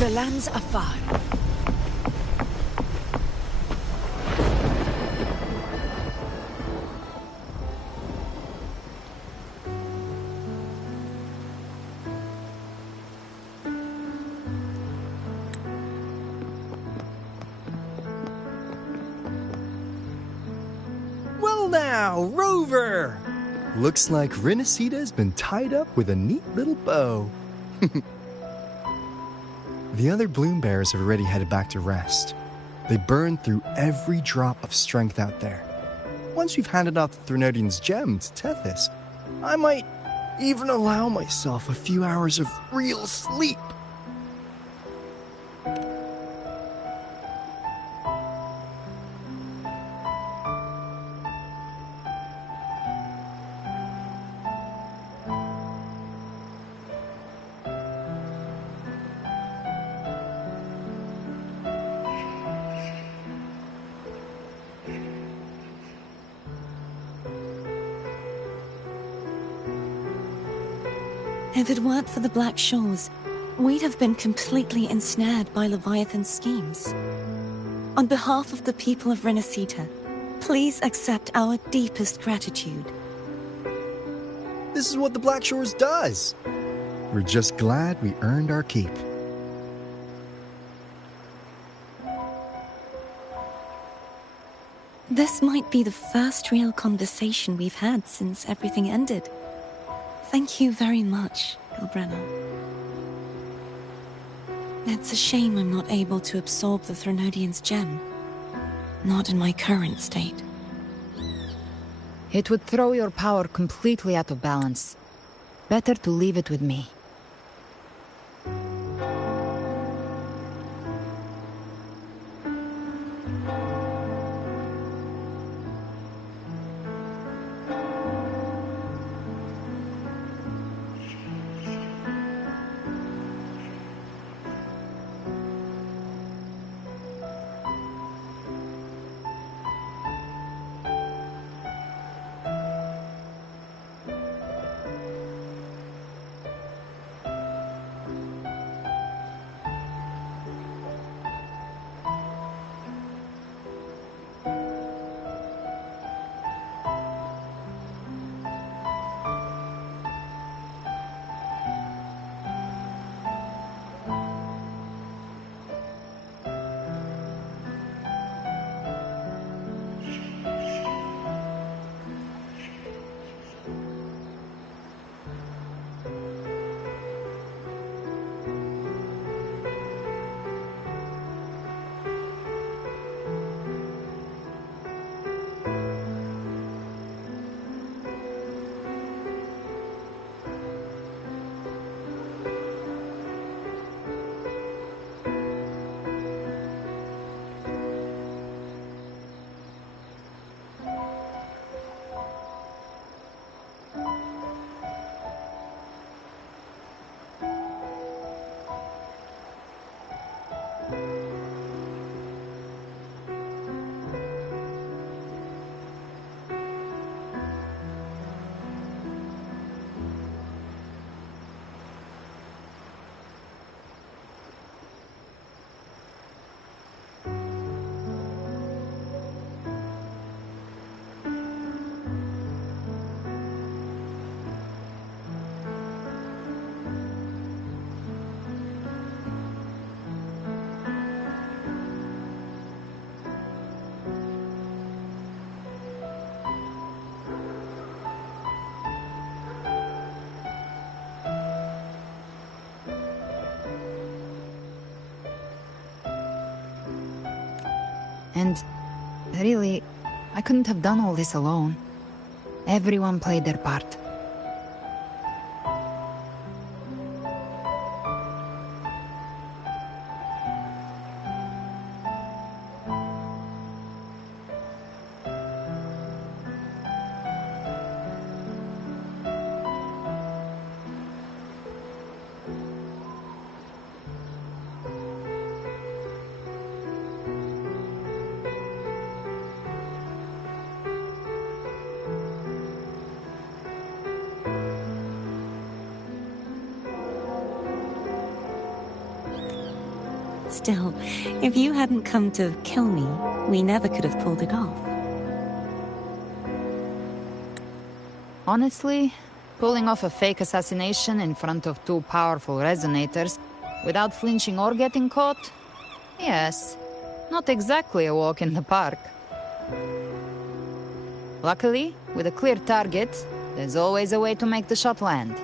the lands afar. Well now, Rover! Looks like Renacita's been tied up with a neat little bow. The other bloom bearers have already headed back to rest. They burned through every drop of strength out there. Once we've handed off the Threnodian's gem to Tethys, I might even allow myself a few hours of real sleep. If it weren't for the Black Shores, we'd have been completely ensnared by Leviathan's schemes. On behalf of the people of Renacita, please accept our deepest gratitude. This is what the Black Shores does. We're just glad we earned our keep. This might be the first real conversation we've had since everything ended. Thank you very much, Galbrenna. It's a shame I'm not able to absorb the Threnodian's gem. Not in my current state. It would throw your power completely out of balance. Better to leave it with me. And really, I couldn't have done all this alone. Everyone played their part. Still, if you hadn't come to kill me, we never could have pulled it off. Honestly, pulling off a fake assassination in front of two powerful resonators without flinching or getting caught? Yes, not exactly a walk in the park. Luckily, with a clear target, there's always a way to make the shot land.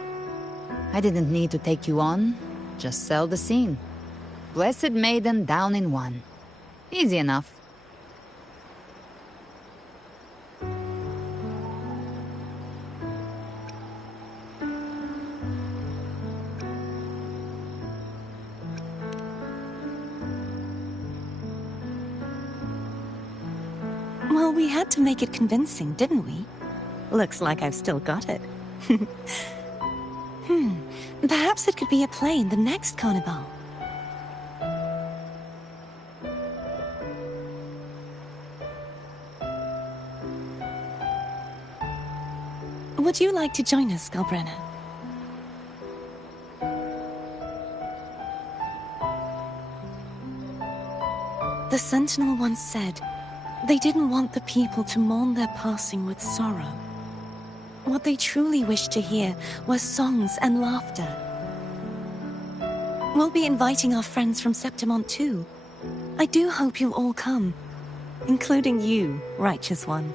I didn't need to take you on, just sell the scene. Blessed Maiden down in one. Easy enough. Well, we had to make it convincing, didn't we? Looks like I've still got it. Perhaps it could be a play in the next carnival. Would you like to join us, Galbrenna? The Sentinel once said, they didn't want the people to mourn their passing with sorrow. What they truly wished to hear were songs and laughter. We'll be inviting our friends from Septimont too. I do hope you'll all come, including you, Righteous One.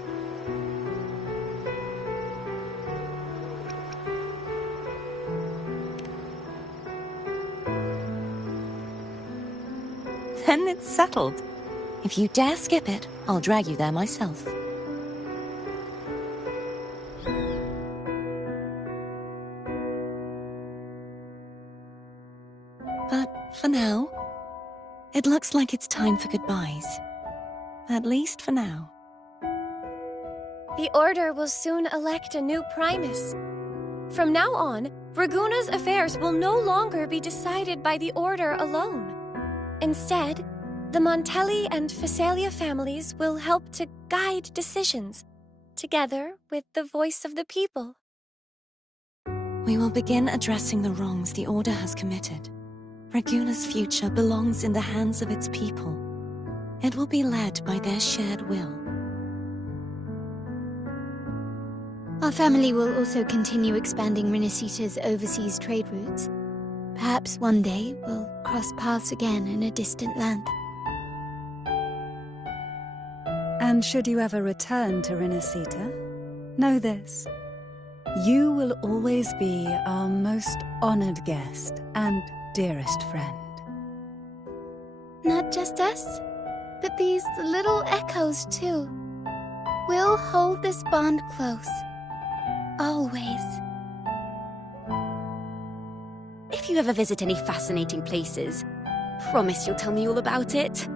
Then it's settled. If you dare skip it, I'll drag you there myself. But for now, it looks like it's time for goodbyes. At least for now. The Order will soon elect a new Primus. From now on, Raguna's affairs will no longer be decided by the Order alone. Instead, the Montelli and Phasalia families will help to guide decisions, together with the voice of the people. We will begin addressing the wrongs the Order has committed. Raguna's future belongs in the hands of its people. It will be led by their shared will. Our family will also continue expanding Renacita's overseas trade routes. Perhaps one day we'll cross paths again in a distant land. And should you ever return to Renacita, know this. You will always be our most honored guest and dearest friend. Not just us, but these little echoes too. We'll hold this bond close. Always. If you ever visit any fascinating places, promise you'll tell me all about it.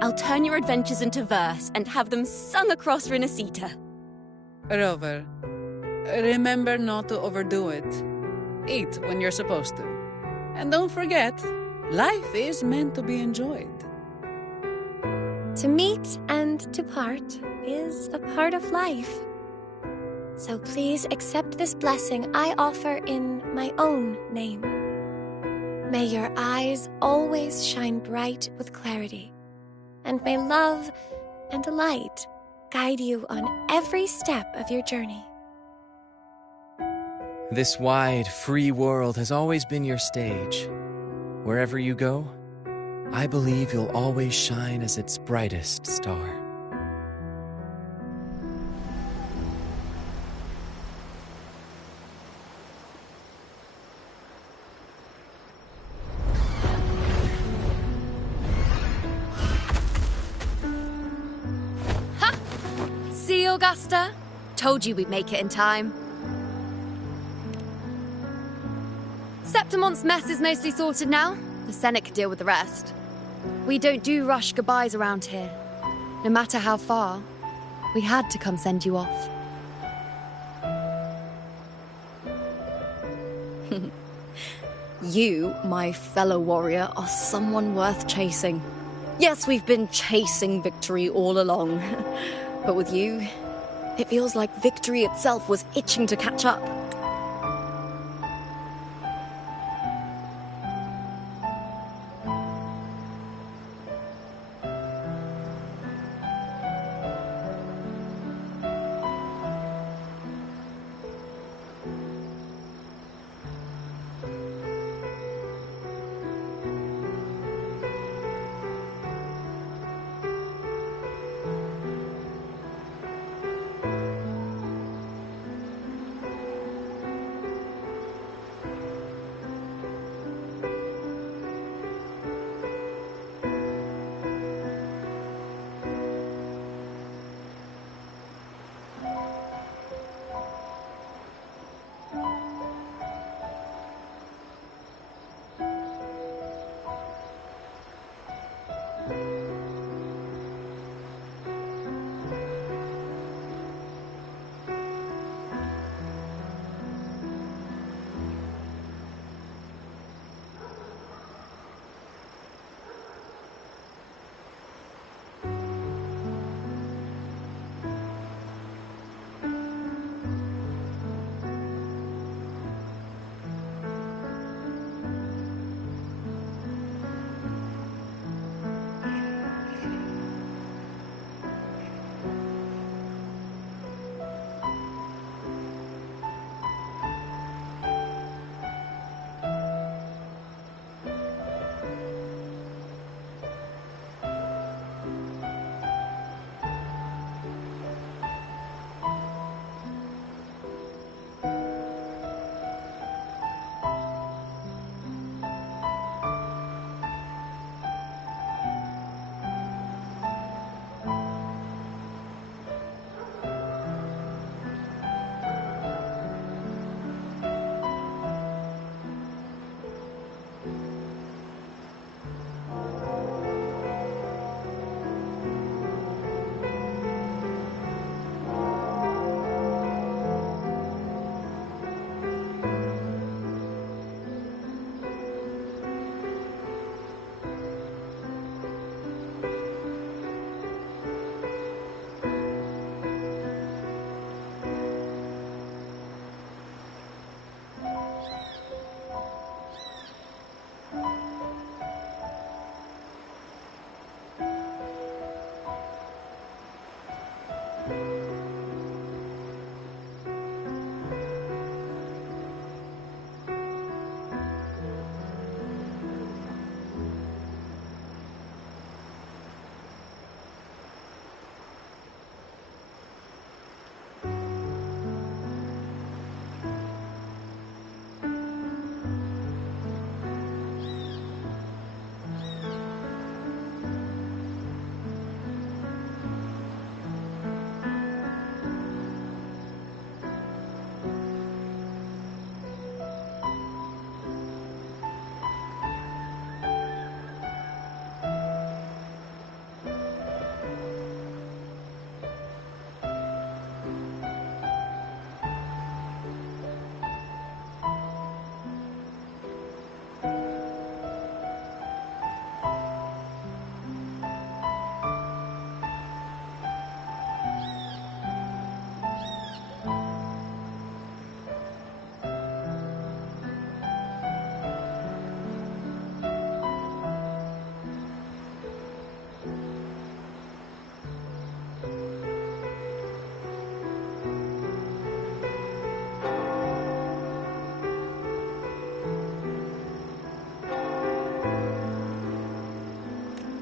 I'll turn your adventures into verse and have them sung across Renacita. Rover, remember not to overdo it. Eat when you're supposed to. And don't forget, life is meant to be enjoyed. To meet and to part is a part of life. So please accept this blessing I offer in my own name. May your eyes always shine bright with clarity, and may love and light guide you on every step of your journey. This wide, free world has always been your stage. Wherever you go, I believe you'll always shine as its brightest star. See, Augusta? Told you we'd make it in time. Septimont's mess is mostly sorted now. The Senate could deal with the rest. We don't do rush goodbyes around here. No matter how far, we had to come send you off. You, my fellow warrior, are someone worth chasing. Yes, we've been chasing victory all along. But with you, it feels like victory itself was itching to catch up.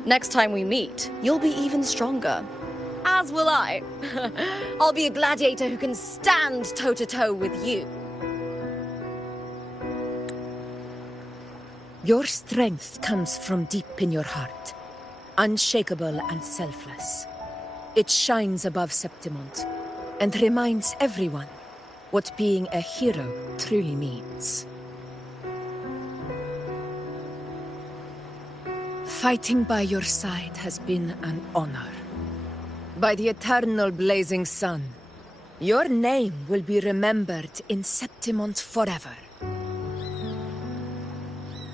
Next time we meet, you'll be even stronger. As will I. I'll be a gladiator who can stand toe-to-toe with you. Your strength comes from deep in your heart, unshakable and selfless. It shines above Septimont, and reminds everyone what being a hero truly means. Fighting by your side has been an honor. By the eternal blazing sun, your name will be remembered in Septimont forever.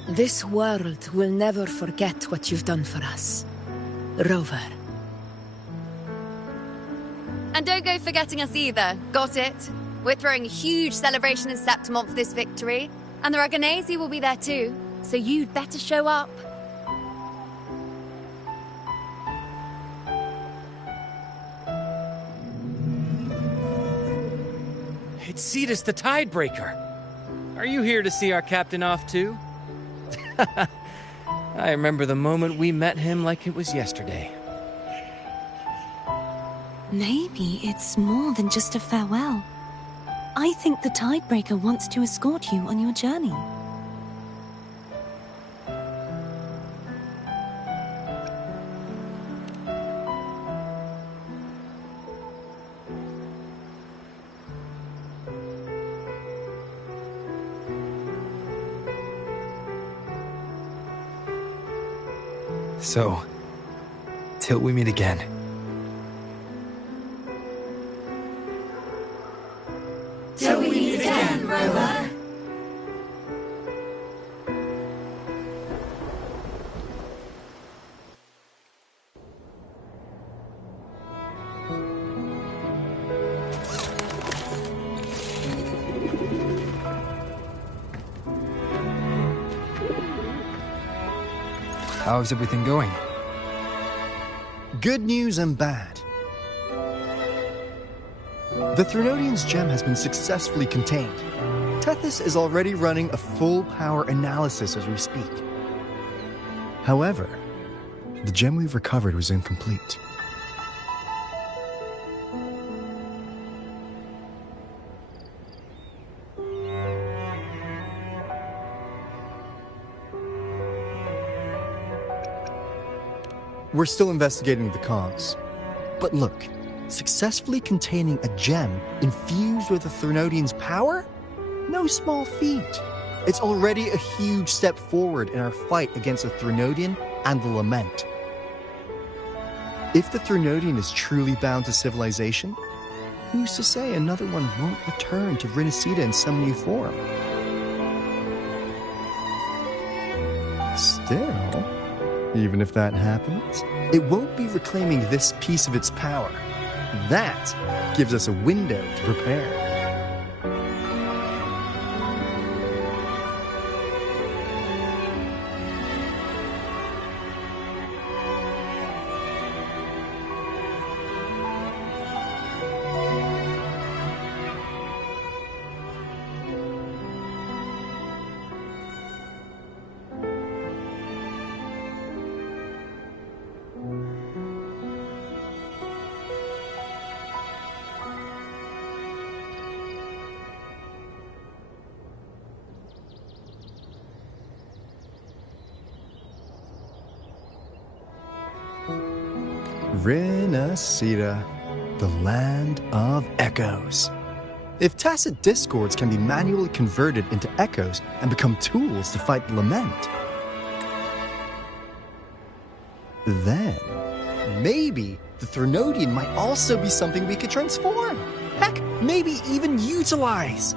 This world will never forget what you've done for us, Rover. And don't go forgetting us either, got it? We're throwing a huge celebration in Septimont for this victory, and the Aragonese will be there too, so you'd better show up. It's Cetus the Tidebreaker. Are you here to see our captain off too? I remember the moment we met him like it was yesterday. Maybe it's more than just a farewell. I think the Tidebreaker wants to escort you on your journey. So, till we meet again. Till we meet again, Rover. How's everything going? Good news and bad. The Threnodian's gem has been successfully contained. Tethys is already running a full power analysis as we speak. However, the gem we've recovered was incomplete. We're still investigating the cause. But look, successfully containing a gem infused with the Threnodian's power? No small feat. It's already a huge step forward in our fight against the Threnodian and the Lament. If the Threnodian is truly bound to civilization, who's to say another one won't return to Rinascita in some new form? Still, even if that happens, it won't be reclaiming this piece of its power. That gives us a window to prepare. Rinascita, the land of echoes. If tacit discords can be manually converted into echoes and become tools to fight the Lament, then maybe the Threnodian might also be something we could transform. Heck, maybe even utilize.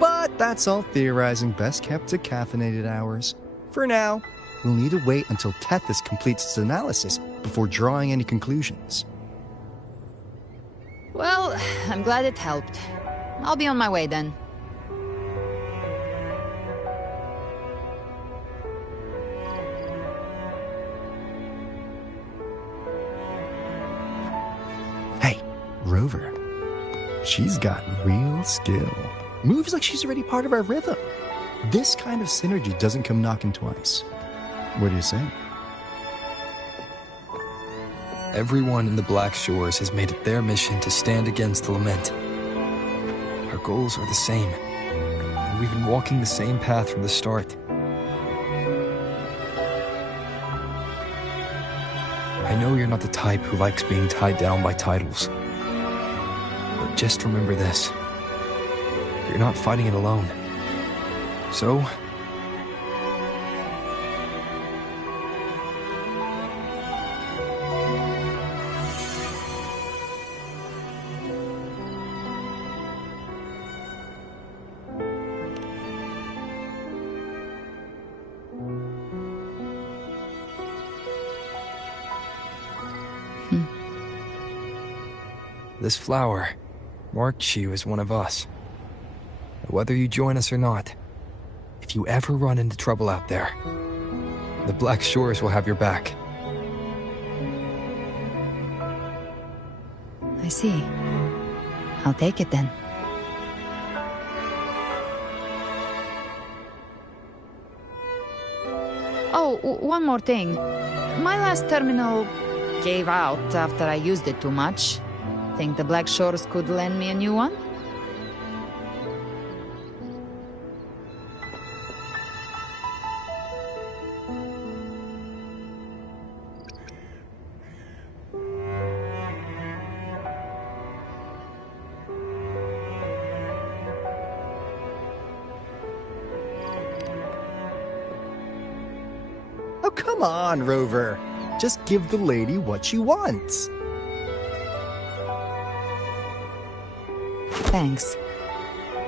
But that's all theorizing best kept to caffeinated hours. For now, we'll need to wait until Tethys completes its analysis before drawing any conclusions. Well, I'm glad it helped. I'll be on my way then. Hey, Rover. She's got real skill. Moves like she's already part of our rhythm. This kind of synergy doesn't come knocking twice. What do you say? Everyone in the Black Shores has made it their mission to stand against the Lament. Our goals are the same, and we've been walking the same path from the start. I know you're not the type who likes being tied down by titles, but just remember this. You're not fighting it alone. So, this flower marks you as one of us. Whether you join us or not, if you ever run into trouble out there, the Black Shores will have your back. I see. I'll take it then. Oh, one more thing. My last terminal gave out after I used it too much. Think the Black Shores could lend me a new one? Oh, come on, Rover. Just give the lady what she wants. Thanks.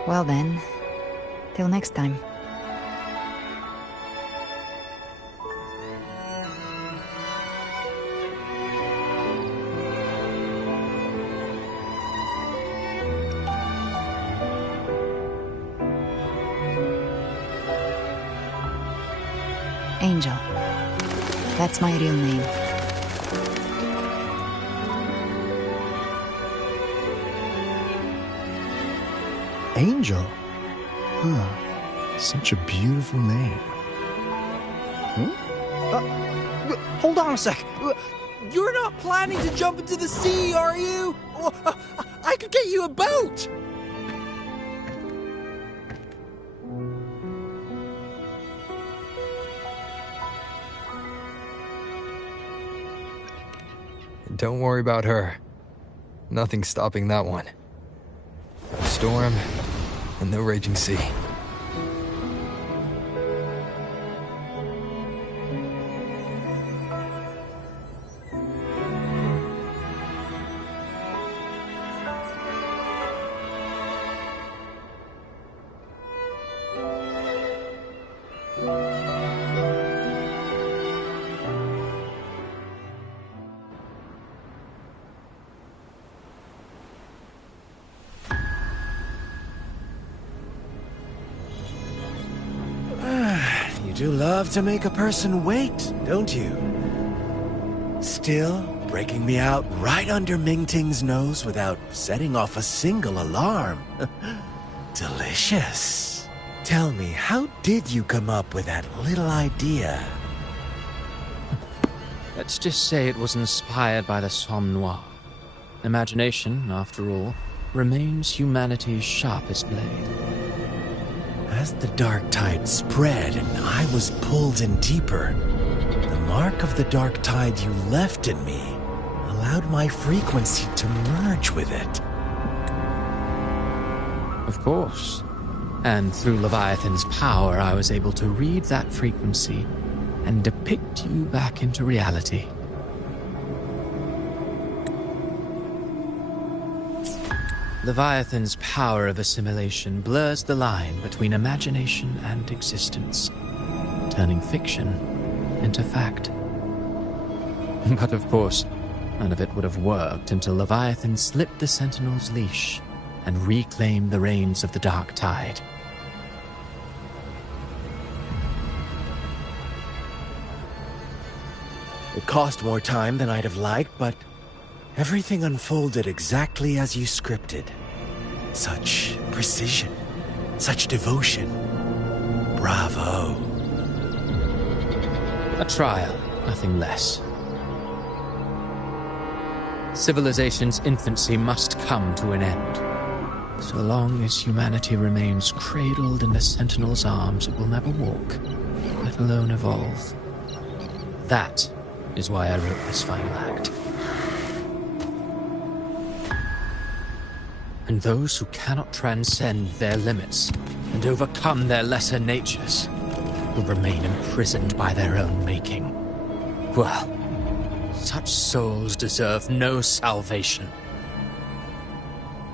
Well then, till next time. Angel. That's my real name. Angel? Huh. Such a beautiful name. Hold on a sec. You're not planning to jump into the sea, are you? I could get you a boat! Don't worry about her. Nothing's stopping that one. No storm, and no raging sea. You do love to make a person wait, don't you? Still, breaking me out right under Mingting's nose without setting off a single alarm. Delicious. Tell me, how did you come up with that little idea? Let's just say it was inspired by the Somme Noire. Imagination, after all, remains humanity's sharpest blade. As the dark tide spread and I was pulled in deeper, the mark of the dark tide you left in me allowed my frequency to merge with it. Of course. And through Leviathan's power, I was able to read that frequency and depict you back into reality. Leviathan's power of assimilation blurs the line between imagination and existence, turning fiction into fact. But of course, none of it would have worked until Leviathan slipped the Sentinel's leash and reclaimed the reins of the Dark Tide. It cost more time than I'd have liked, but everything unfolded exactly as you scripted. Such precision, such devotion. Bravo. A trial, nothing less. Civilization's infancy must come to an end. So long as humanity remains cradled in the Sentinel's arms, it will never walk, let alone evolve. That is why I wrote this final act. And those who cannot transcend their limits and overcome their lesser natures will remain imprisoned by their own making. Well, such souls deserve no salvation.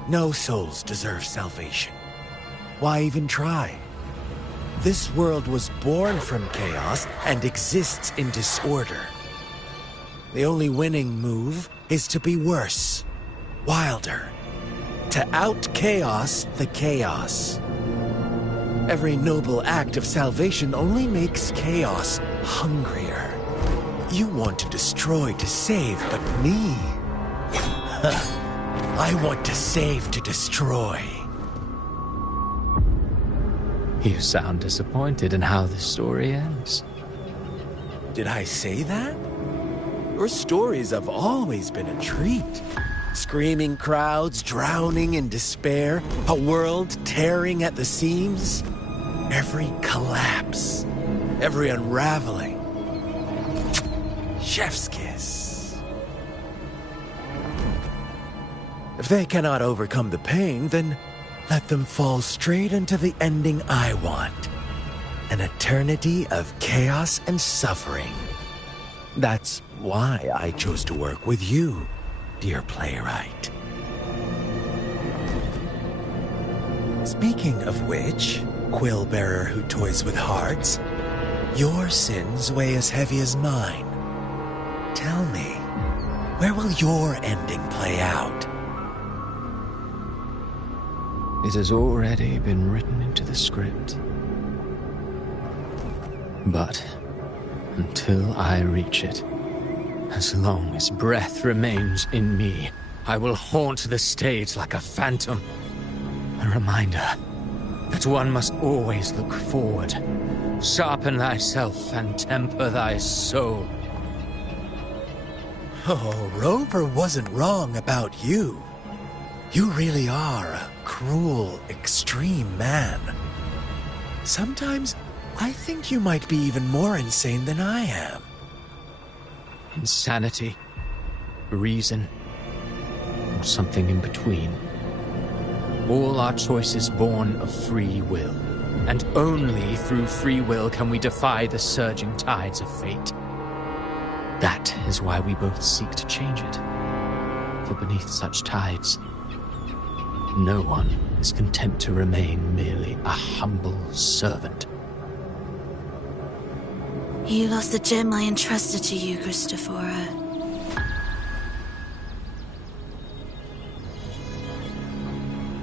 No souls deserve salvation. Why even try? This world was born from chaos and exists in disorder. The only winning move is to be worse, wilder, to out-chaos the chaos. Every noble act of salvation only makes chaos hungrier. You want to destroy to save, but me? I want to save to destroy. You sound disappointed in how this story ends. Did I say that? Your stories have always been a treat. Screaming crowds drowning in despair, a world tearing at the seams. Every collapse, every unraveling. Chef's kiss. If they cannot overcome the pain, then let them fall straight into the ending I want. An eternity of chaos and suffering. That's why I chose to work with you, dear playwright. Speaking of which, quill-bearer who toys with hearts, your sins weigh as heavy as mine. Tell me, where will your ending play out? It has already been written into the script. But until I reach it, as long as breath remains in me, I will haunt the stage like a phantom. A reminder that one must always look forward. Sharpen thyself and temper thy soul. Oh, Rover wasn't wrong about you. You really are a cruel, extreme man. Sometimes I think you might be even more insane than I am. Insanity, reason, or something in between. All our choices born of free will, and only through free will can we defy the surging tides of fate. That is why we both seek to change it. For beneath such tides, no one is content to remain merely a humble servant. You lost the gem I entrusted to you, Christophora.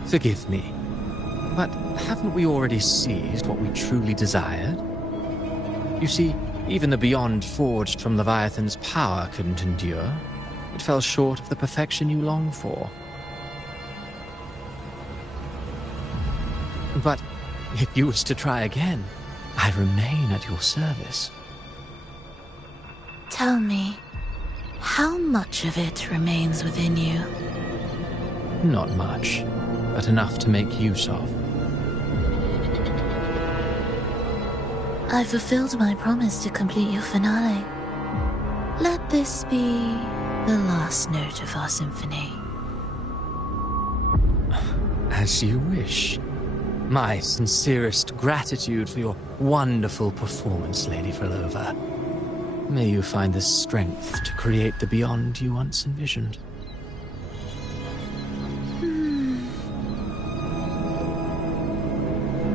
Forgive me, but haven't we already seized what we truly desired? You see, even the Beyond forged from Leviathan's power couldn't endure. It fell short of the perfection you long for. But if you wish to try again, I remain at your service. Tell me, how much of it remains within you? Not much, but enough to make use of. I fulfilled my promise to complete your finale. Let this be the last note of our symphony. As you wish. My sincerest gratitude for your wonderful performance, Lady Frolova. May you find the strength to create the Beyond you once envisioned.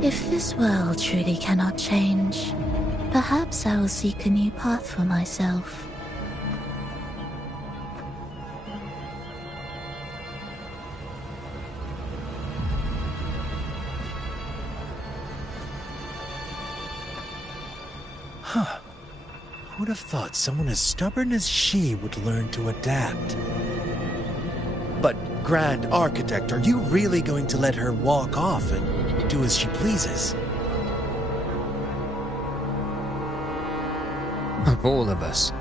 If this world truly cannot change, perhaps I will seek a new path for myself. Huh. Who'd have thought someone as stubborn as she would learn to adapt? But, Grand Architect, are you really going to let her walk off and do as she pleases? Of all of us,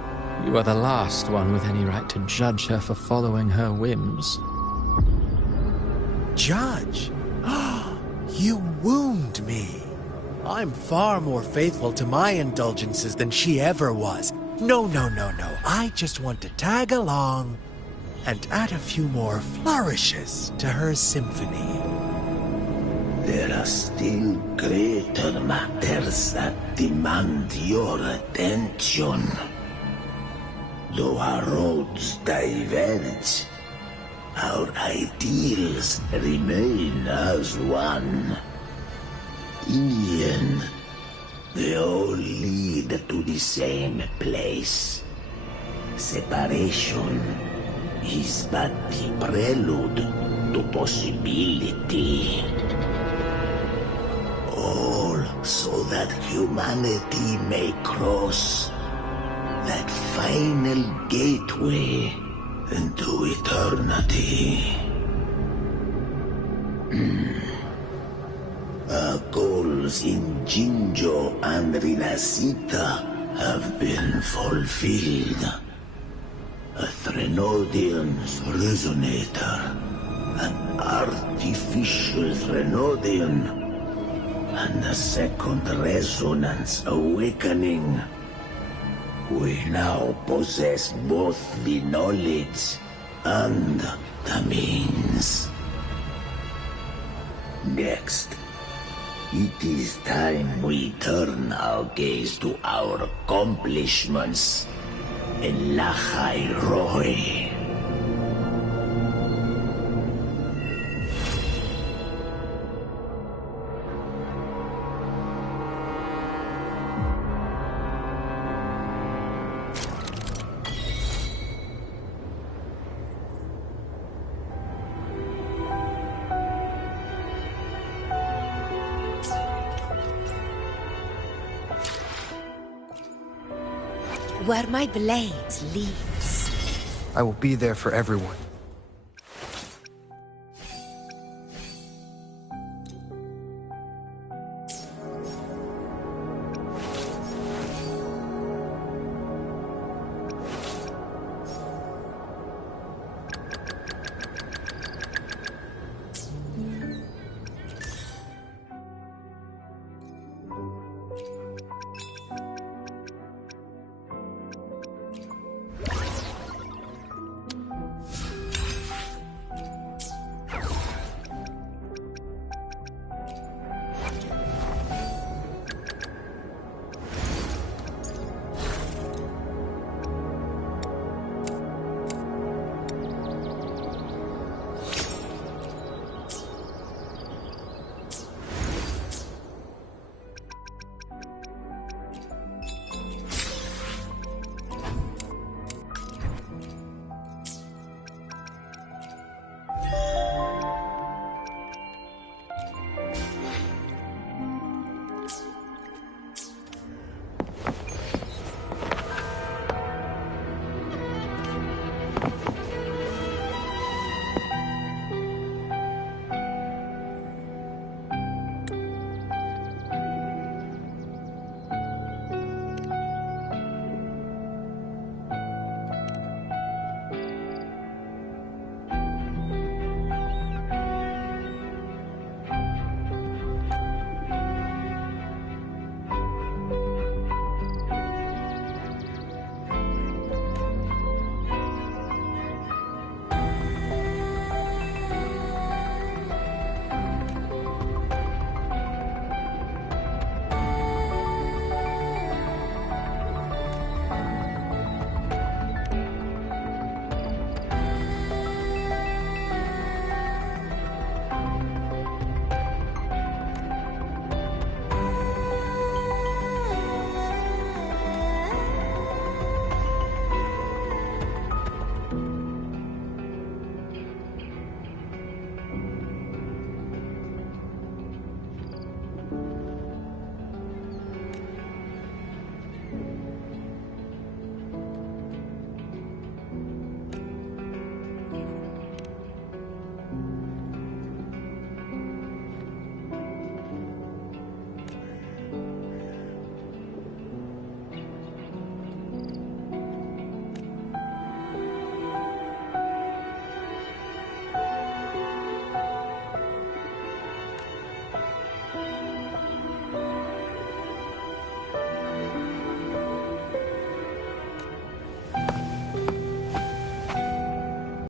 You are the last one with any right to judge her for following her whims. Judge? You wound me. I'm far more faithful to my indulgences than she ever was. No. I just want to tag along and add a few more flourishes to her symphony. There are still greater matters that demand your attention. Though our roads diverge, our ideals remain as one. In the end, they all lead to the same place. Separation is but the prelude to possibility. All so that humanity may cross that final gateway into eternity. Our goals in Jinjo and Rinascita have been fulfilled. A Threnodian's resonator, an artificial Threnodian, and a second resonance awakening. We now possess both the knowledge and the means. Next, it is time we turn our gaze to our accomplishments in Lahai Roi. Where my blade leads. I will be there for everyone.